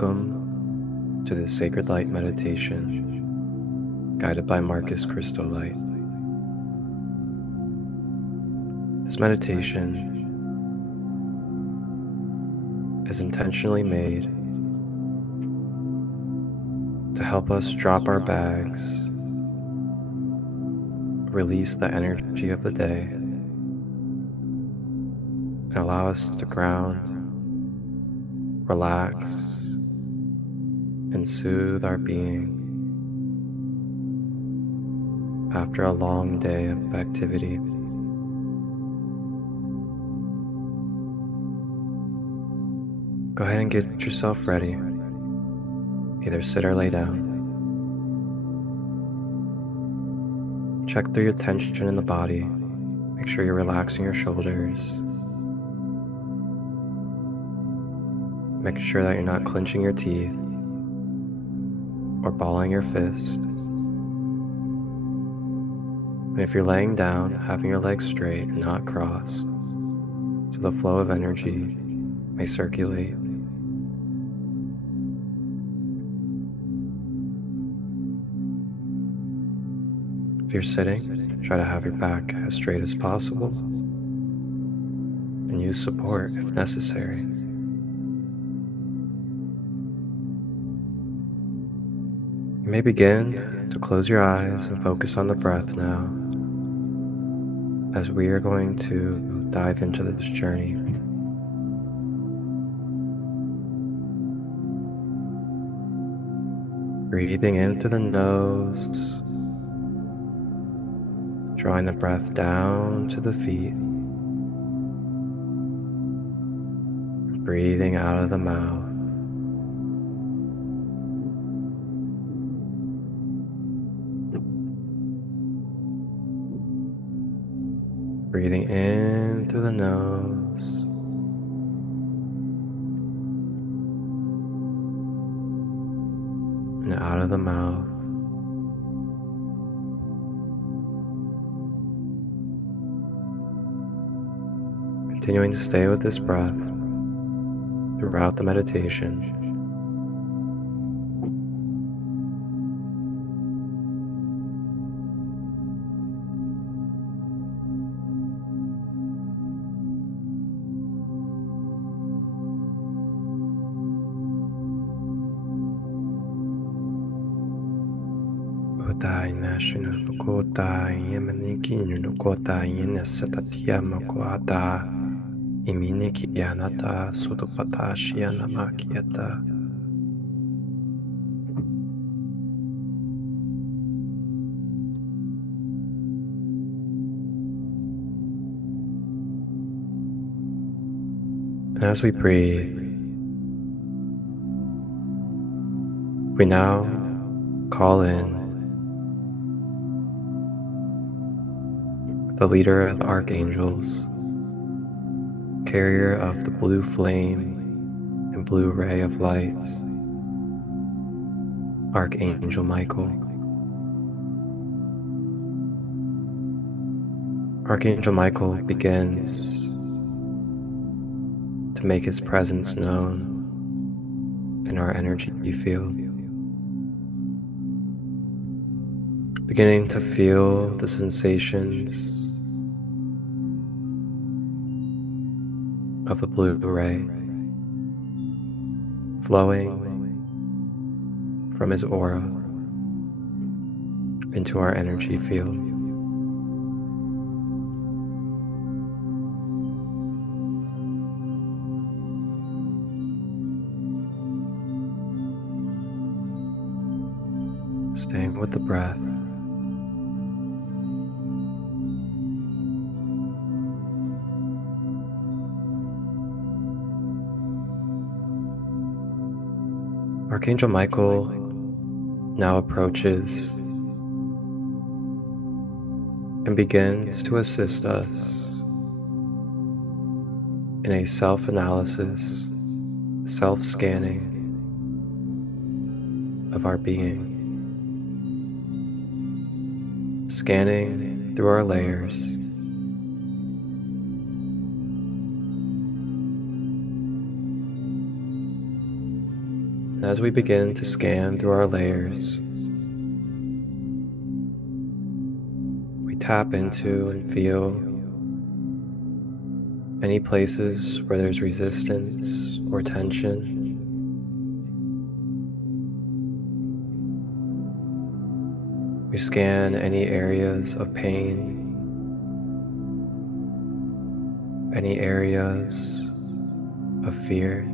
Welcome to this Sacred Light meditation, guided by Marcus Christolight. This meditation is intentionally made to help us drop our bags, release the energy of the day, and allow us to ground, relax, and soothe our being after a long day of activity. Go ahead and get yourself ready. Either sit or lay down. Check through your tension in the body. Make sure you're relaxing your shoulders. Make sure that you're not clenching your teeth or balling your fist. And if you're laying down, having your legs straight and not crossed, so the flow of energy may circulate. If you're sitting, try to have your back as straight as possible and use support if necessary. You may begin to close your eyes and focus on the breath now, as we are going to dive into this journey. Breathing in through the nose, drawing the breath down to the feet, breathing out of the mouth. Breathing in through the nose, and out of the mouth. Continuing to stay with this breath throughout the meditation. And as we breathe, we now call in the leader of the archangels, carrier of the blue flame and blue ray of light, Archangel Michael. Archangel Michael begins to make his presence known in our energy field, beginning to feel the sensations of the blue ray flowing from his aura into our energy field. Staying with the breath. Archangel Michael now approaches and begins to assist us in a self-analysis, self-scanning of our being. Scanning through our layers, As we begin to scan through our layers, we tap into and feel any places where there's resistance or tension. We scan any areas of pain, any areas of fear.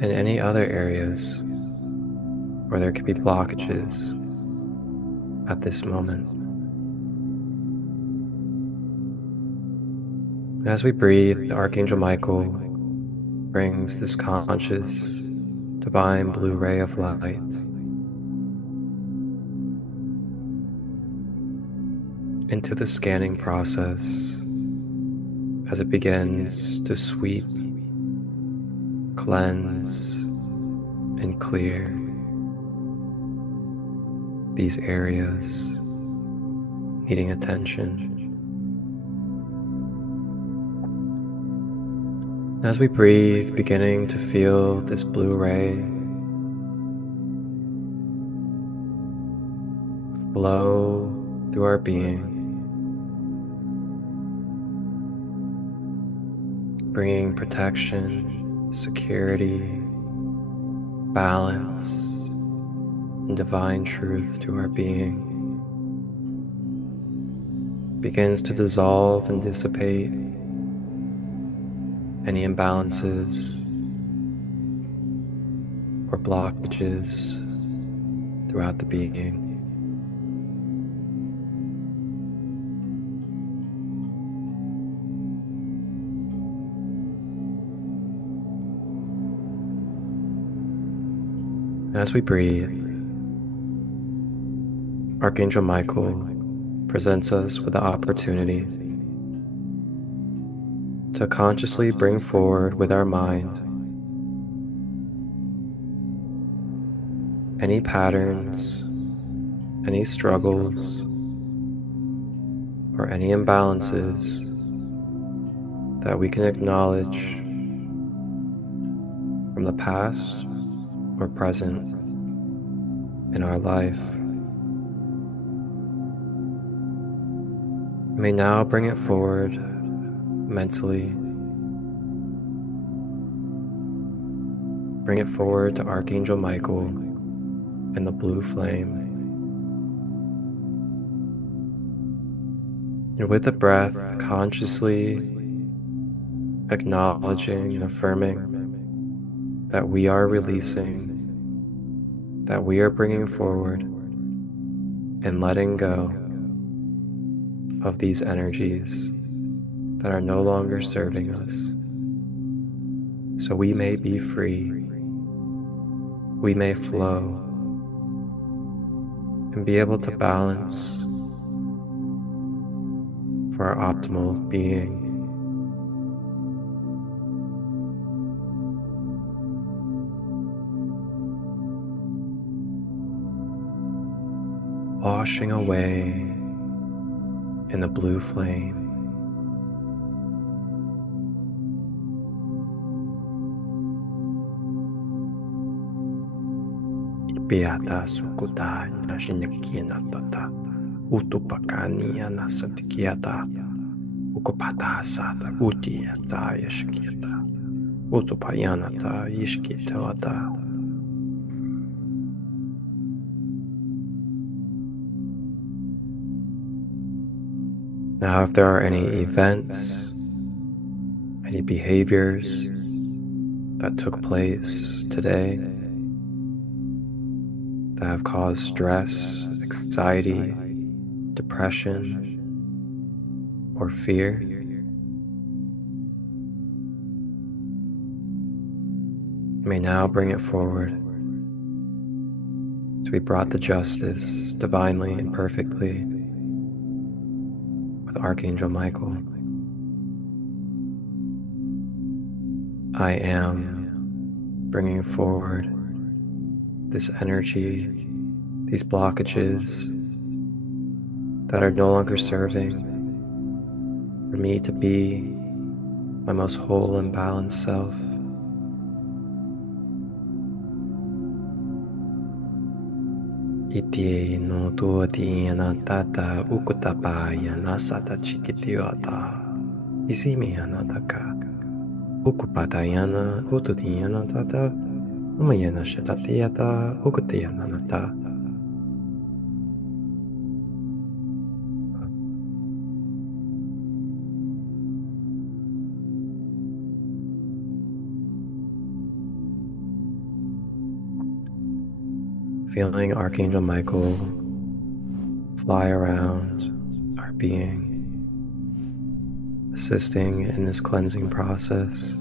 And any other areas where there could be blockages at this moment. As we breathe, Archangel Michael brings this conscious, divine blue ray of light into the scanning process as it begins to sweep, cleanse, and clear these areas needing attention. As we breathe, beginning to feel this blue ray flow through our being, bringing protection, security, balance, and divine truth to our being, begins to dissolve and dissipate any imbalances or blockages throughout the being. As we breathe, Archangel Michael presents us with the opportunity to consciously bring forward with our mind any patterns, any struggles, or any imbalances that we can acknowledge from the past or present in our life. We may now bring it forward mentally. Bring it forward to Archangel Michael and the blue flame. And with the breath, consciously acknowledging and affirming that we are releasing, that we are bringing forward and letting go of these energies that are no longer serving us, so we may be free, we may flow, and be able to balance for our optimal being. Washing away in the blue flame. Piata sukuta nashinekiana tata utupakani anasatikiata ukupata sata utiata yashkiata utupayanata yishkitawata. Now, if there are any events, any behaviors that took place today that have caused stress, anxiety, depression, or fear, you may now bring it forward to be brought to justice divinely and perfectly with Archangel Michael. I am bringing forward this energy, these blockages that are no longer serving for me to be my most whole and balanced self. Iti no tuati anatata ukutapa yanasata chikitiota isimi anataka ukupatayana ututiana tata umayana shatatiata ukutiyananata. Feeling Archangel Michael fly around our being, assisting in this cleansing process.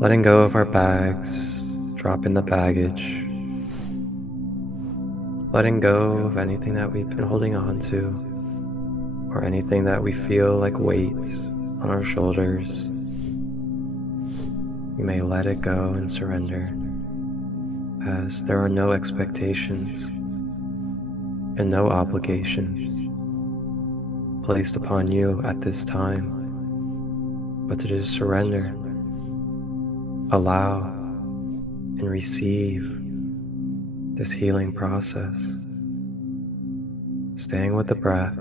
Letting go of our bags, dropping the baggage, letting go of anything that we've been holding on to, or anything that we feel like weights on our shoulders. You may let it go and surrender, as there are no expectations and no obligations placed upon you at this time, but to just surrender, allow, and receive this healing process, staying with the breath.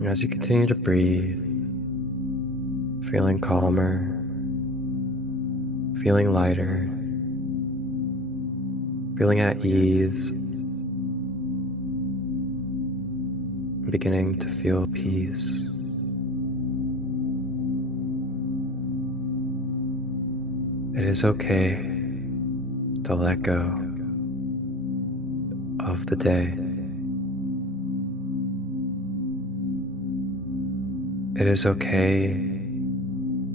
And as you continue to breathe, feeling calmer, feeling lighter, feeling at ease, beginning to feel peace. It is okay to let go of the day. It is okay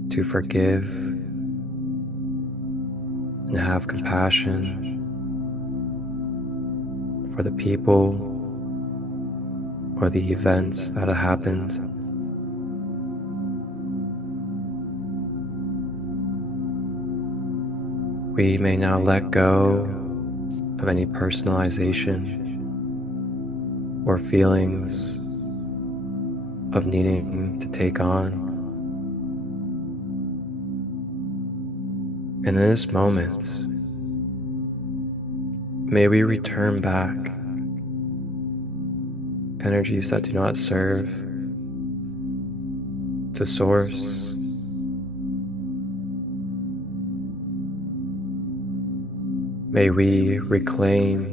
to forgive and have compassion for the people or the events that have happened. We may now let go of any personalization or feelings of needing to take on. And in this moment, may we return back energies that do not serve to Source. May we reclaim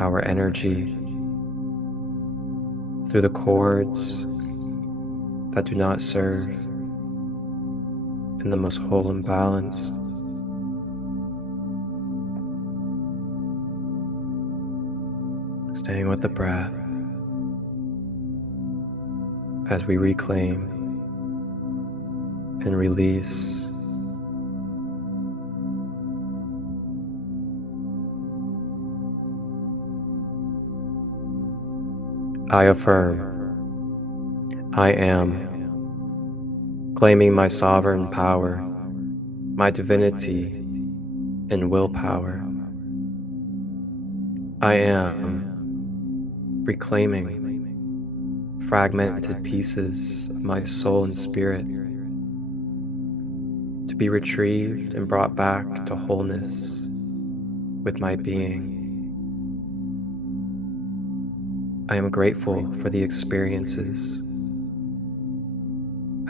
our energy through the cords that do not serve in the most whole and balanced. Staying with the breath as we reclaim and release. I affirm, I am, claiming my sovereign power, my divinity, and willpower. I am reclaiming fragmented pieces of my soul and spirit to be retrieved and brought back to wholeness with my being. I am grateful for the experiences,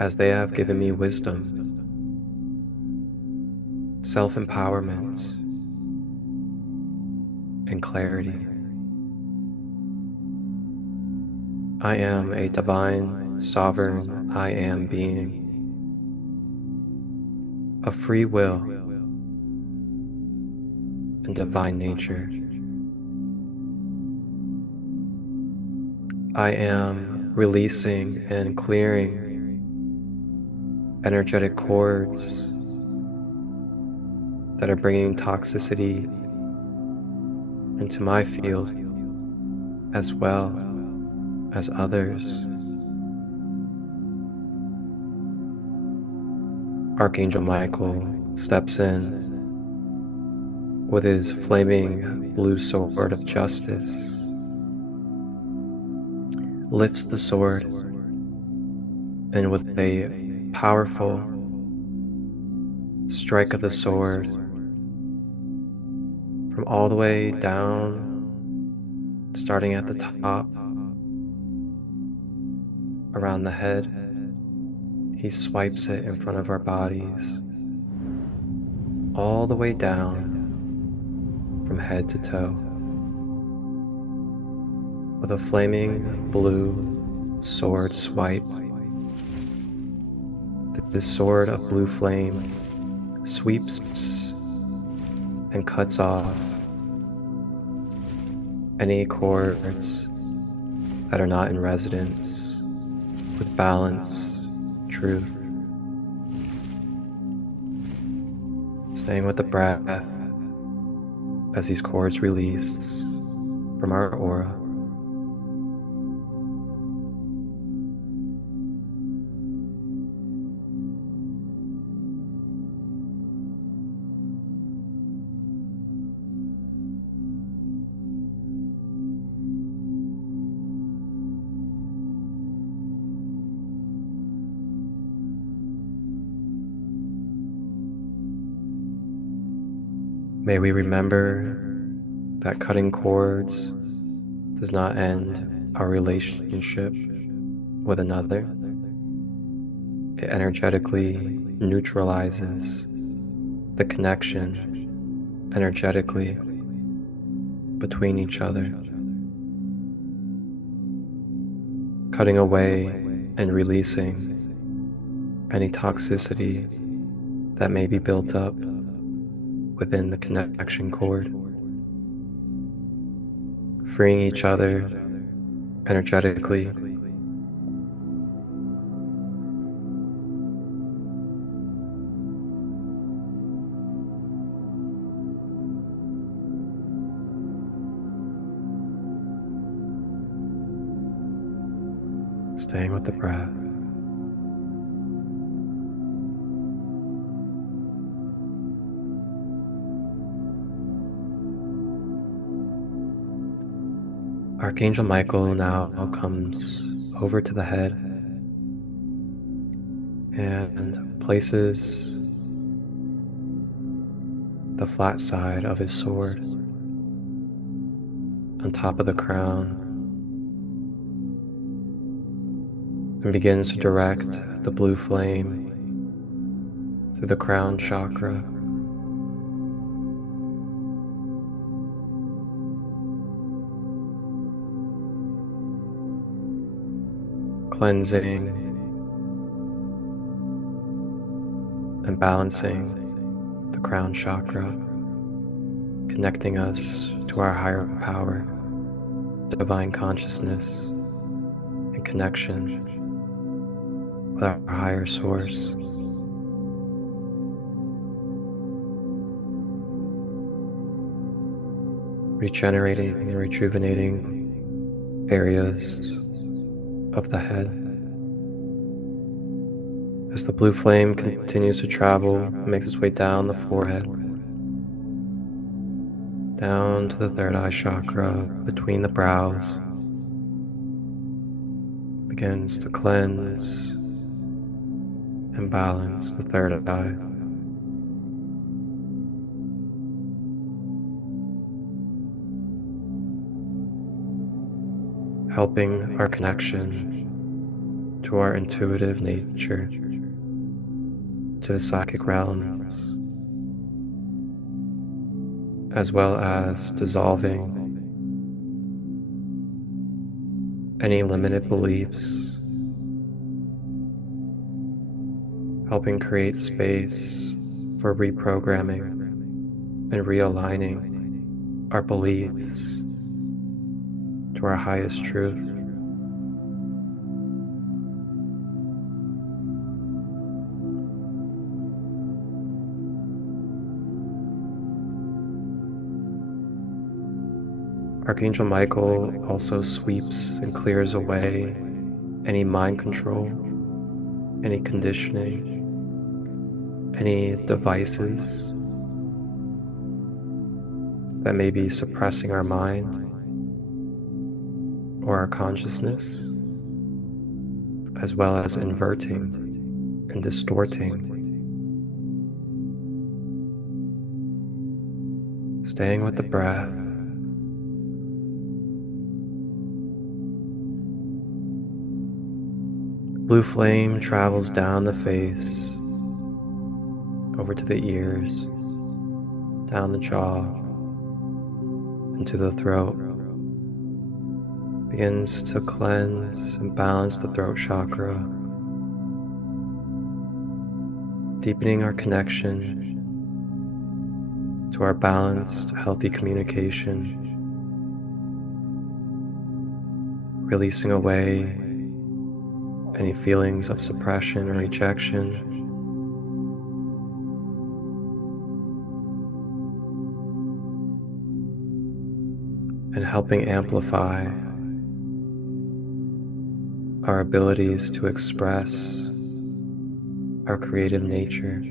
as they have given me wisdom, self-empowerment, and clarity. I am a divine, sovereign I am being, of free will and divine nature. I am releasing and clearing energetic cords that are bringing toxicity into my field as well as others. Archangel Michael steps in with his flaming blue sword of justice, lifts the sword, and with a powerful strike of the sword from all the way down, starting at the top, around the head, he swipes it in front of our bodies, all the way down from head to toe, with a flaming blue sword swipe. This sword of blue flame sweeps and cuts off any cords that are not in resonance with balance, truth. Staying with the breath as these cords release from our aura. May we remember that cutting cords does not end our relationship with another. It energetically neutralizes the connection energetically between each other. Cutting away and releasing any toxicity that may be built up within the connection cord, freeing each other energetically, staying with the breath. Archangel Michael now comes over to the head and places the flat side of his sword on top of the crown and begins to direct the blue flame through the crown chakra, cleansing and balancing the crown chakra, connecting us to our higher power, divine consciousness, and connection with our higher source. Regenerating and rejuvenating areas of the head. As the blue flame continues to travel, it makes its way down the forehead, down to the third eye chakra between the brows, begins to cleanse and balance the third eye. Helping our connection to our intuitive nature, to the psychic realms, as well as dissolving any limited beliefs, helping create space for reprogramming and realigning our beliefs to our highest truth. Archangel Michael also sweeps and clears away any mind control, any conditioning, any devices that may be suppressing our mind or our consciousness, as well as inverting and distorting. Staying with the breath. Blue flame travels down the face, over to the ears, down the jaw, into the throat. Begins to cleanse and balance the throat chakra, deepening our connection to our balanced, healthy communication, releasing away any feelings of suppression or rejection, and helping amplify our abilities to express our creative nature.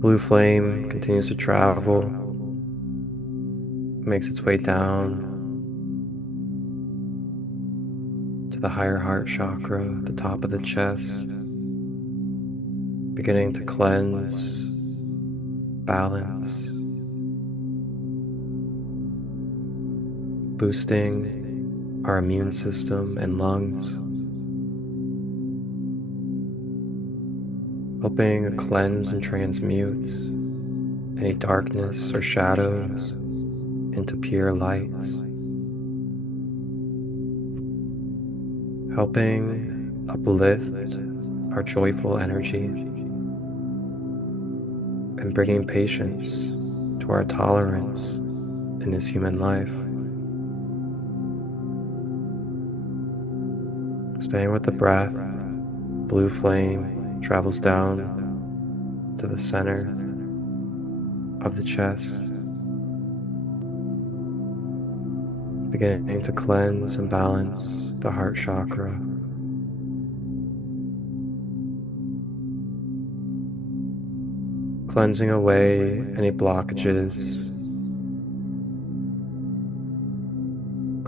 Blue flame continues to travel, makes its way down to the higher heart chakra, the top of the chest, beginning to cleanse, balance, boosting our immune system and lungs, helping cleanse and transmute any darkness or shadows into pure lights, helping uplift our joyful energy and bringing patience to our tolerance in this human life. Staying with the breath, blue flame travels down to the center of the chest, beginning to cleanse and balance the heart chakra. Cleansing away any blockages,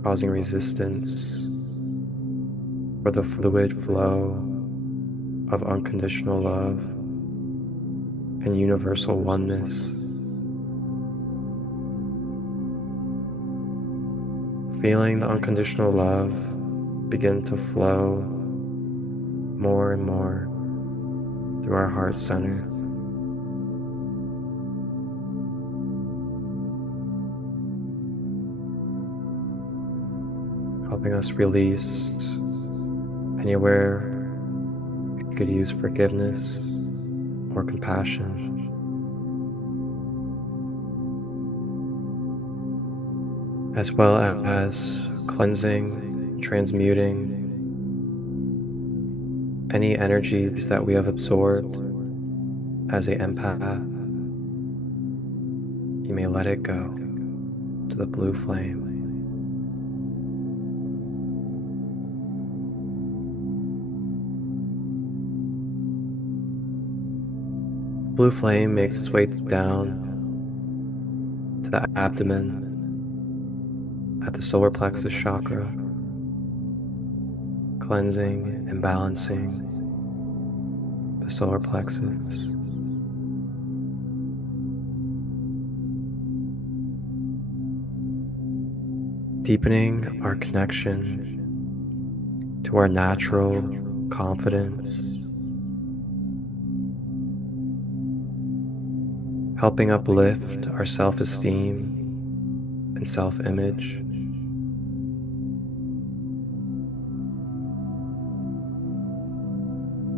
causing resistance for the fluid flow of unconditional love and universal oneness. Feeling the unconditional love begin to flow more and more through our heart center. Helping us release anywhere we could use forgiveness or compassion. As well as cleansing, transmuting any energies that we have absorbed as an empath. You may let it go to the blue flame. Blue flame makes its way down to the abdomen at the solar plexus chakra, cleansing and balancing the solar plexus. Deepening our connection to our natural confidence, helping uplift our self-esteem and self-image.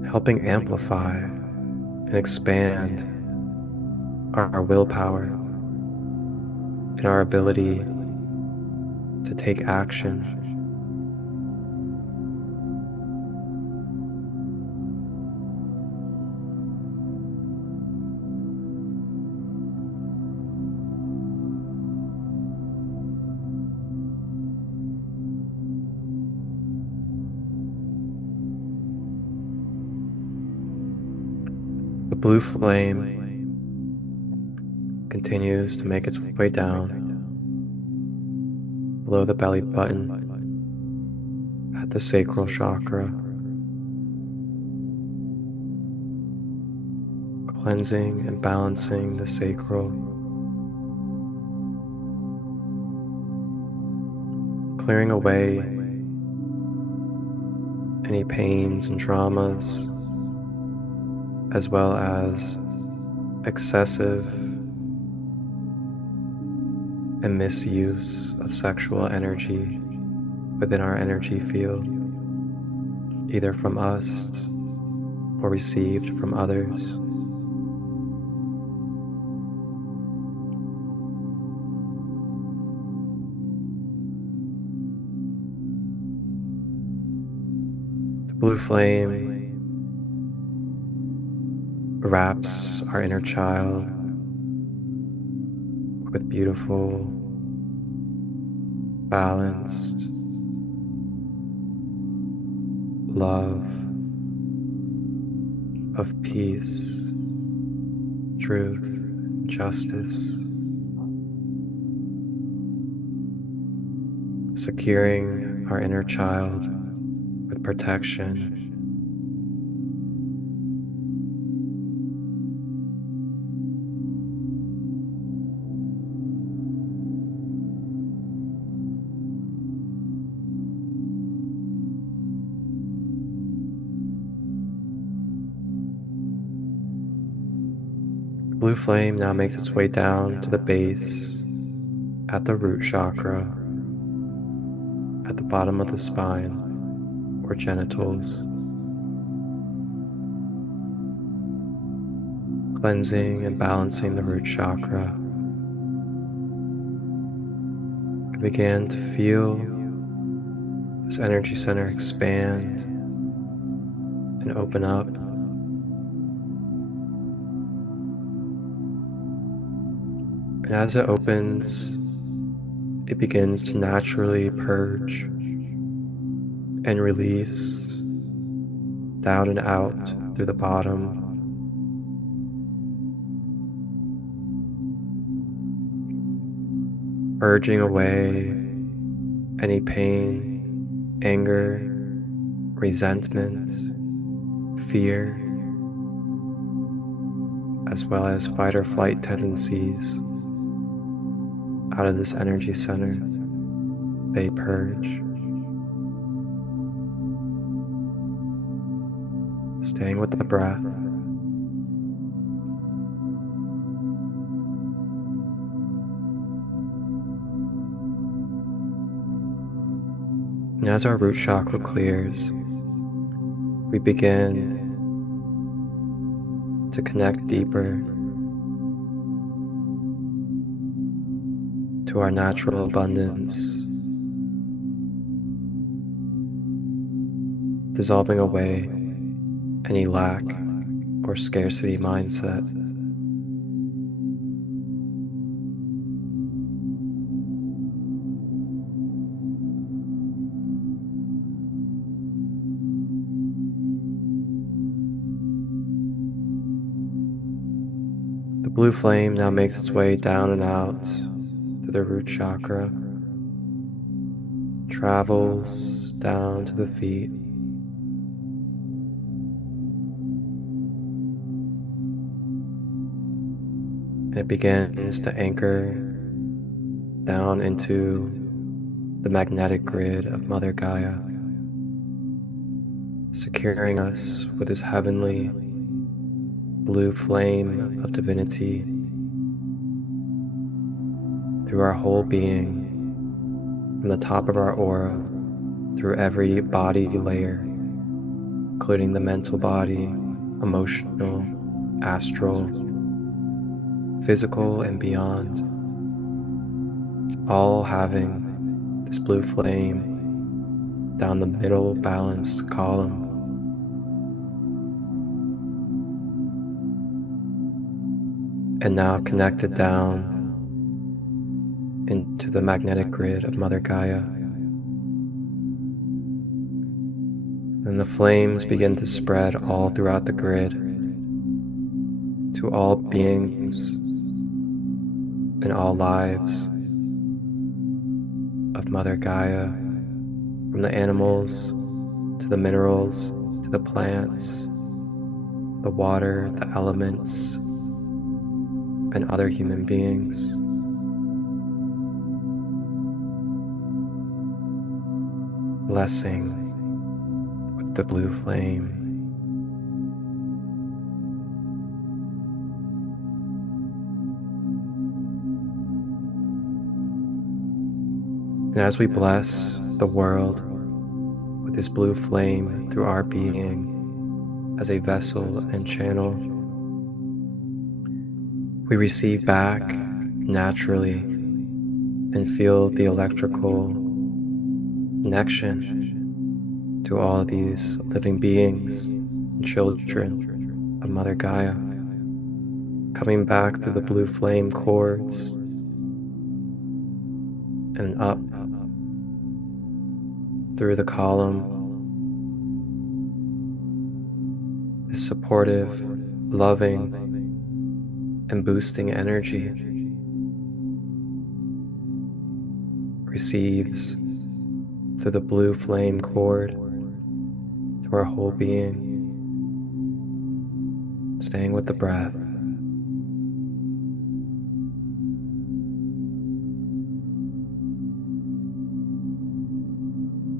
Helping amplify and expand our willpower and our ability to take action. blue flame continues to make its way down below the belly button at the sacral chakra, cleansing and balancing the sacral, clearing away any pains and traumas, as well as excessive and misuse of sexual energy within our energy field, either from us or received from others. The blue flame wraps our inner child with beautiful, balanced love of peace, truth, justice, securing our inner child with protection, blue flame now makes its way down to the base at the root chakra, at the bottom of the spine or genitals, cleansing and balancing the root chakra. You begin to feel this energy center expand and open up. And as it opens, it begins to naturally purge and release down and out through the bottom. Purging away any pain, anger, resentment, fear, as well as fight or flight tendencies out of this energy center. They purge. Staying with the breath. And as our root chakra clears, we begin to connect deeper to our natural abundance, dissolving away any lack or scarcity mindset. The blue flame now makes its way down and out through the root chakra, travels down to the feet, and it begins to anchor down into the magnetic grid of Mother Gaia, securing us with this heavenly blue flame of divinity through our whole being, from the top of our aura, through every body layer, including the mental body, emotional, astral, physical, and beyond, all having this blue flame down the middle balanced column. And now connected down into the magnetic grid of Mother Gaia. And the flames begin to spread all throughout the grid, to all beings in all lives of Mother Gaia, from the animals to the minerals to the plants, the water, the elements, and other human beings. Blessing with the blue flame. And as we bless the world with this blue flame through our being as a vessel and channel, we receive back naturally and feel the electrical connection to all these living beings and children of Mother Gaia, coming back through the blue flame cords and up through the column, this supportive, loving, and boosting energy receives through the blue flame cord to our whole being, staying with the breath.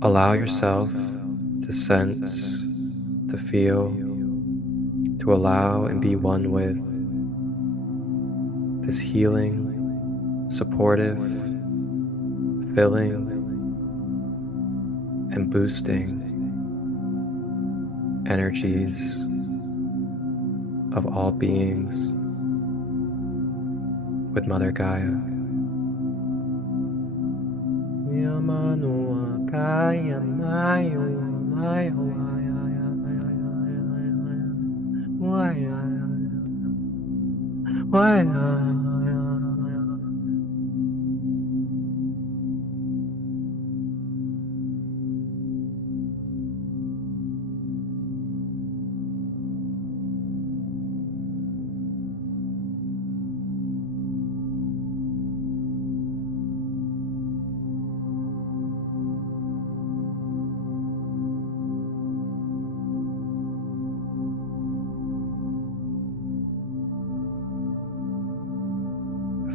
Allow yourself to sense, to feel, to allow and be one with this healing, supportive, filling, and boosting energies of all beings with Mother Gaia.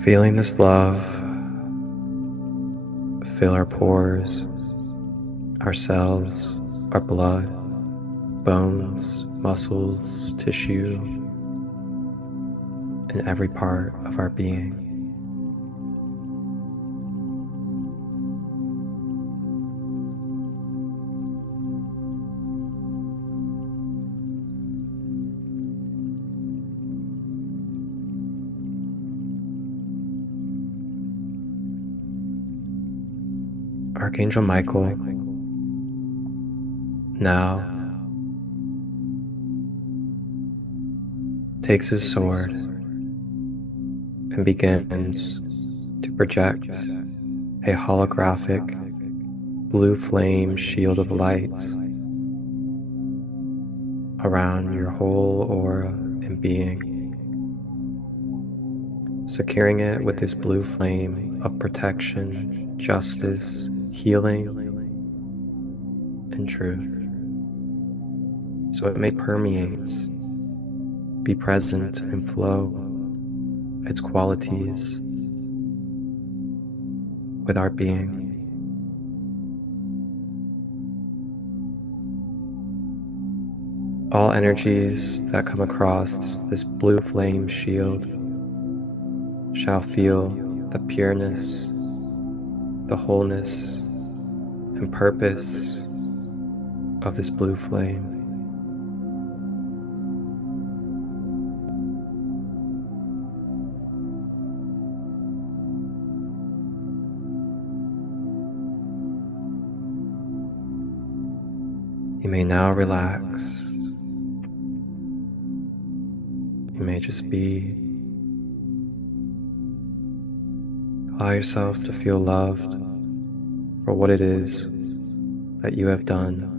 Feeling this love fill our pores, our cells, our blood, bones, muscles, tissue, and every part of our being. Archangel Michael now takes his sword and begins to project a holographic blue flame shield of light around your whole aura and being, securing it with this blue flame of protection, justice, healing, and truth, so it may permeate, be present, and flow its qualities with our being. All energies that come across this blue flame shield shall feel the pureness, the wholeness, and purpose of this blue flame. You may now relax. You may just be. Allow yourself to feel loved for what it is that you have done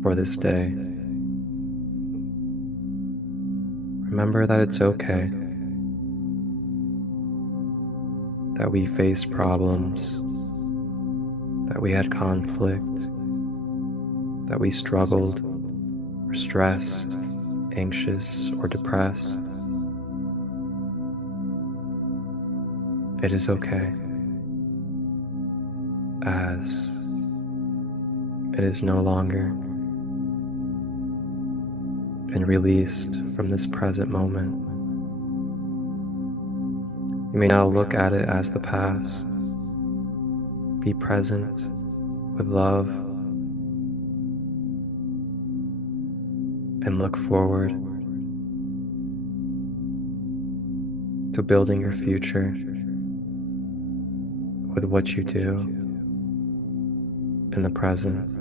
for this day. remember that it's okay that we faced problems, that we had conflict, that we struggled, or stressed, anxious, or depressed. It is okay, as it is no longer been released from this present moment. You may now look at it as the past. Be present with love and look forward to building your future with what you do in the present.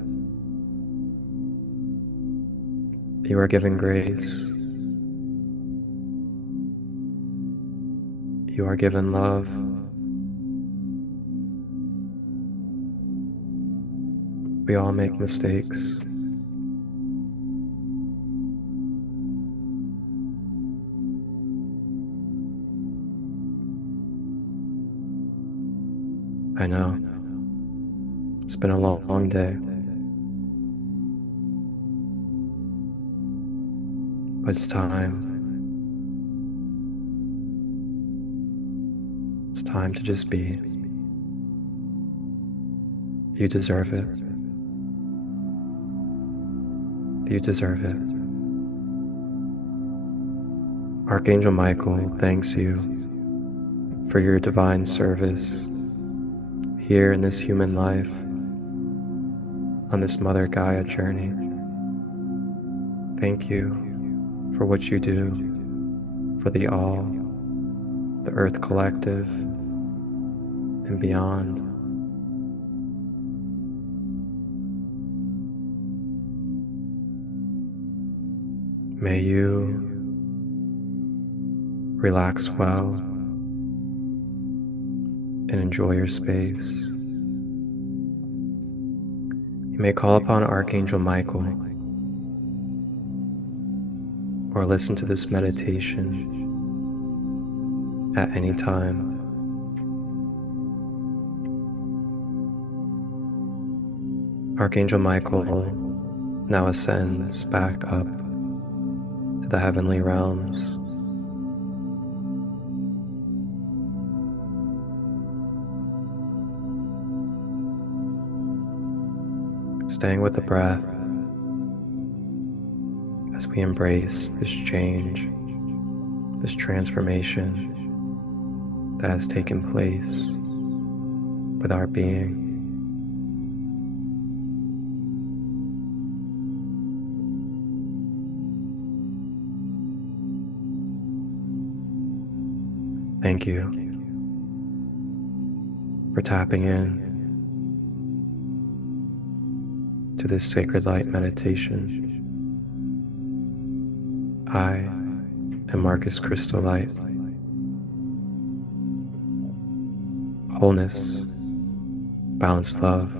You are given grace. You are given love. We all make mistakes. I know. It's been a long day. But it's time. It's time to just be. You deserve it. You deserve it. Archangel Michael thanks you for your divine service here in this human life, on this Mother Gaia journey. Thank you for what you do for the All, the Earth Collective, and beyond. May you relax well and enjoy your space. You may call upon Archangel Michael or listen to this meditation at any time. Archangel Michael now ascends back up to the heavenly realms. Staying with the breath as we embrace this change, this transformation that has taken place with our being. Thank you for tapping in to this sacred light meditation. I am Marcus Christolight. Wholeness, balanced love,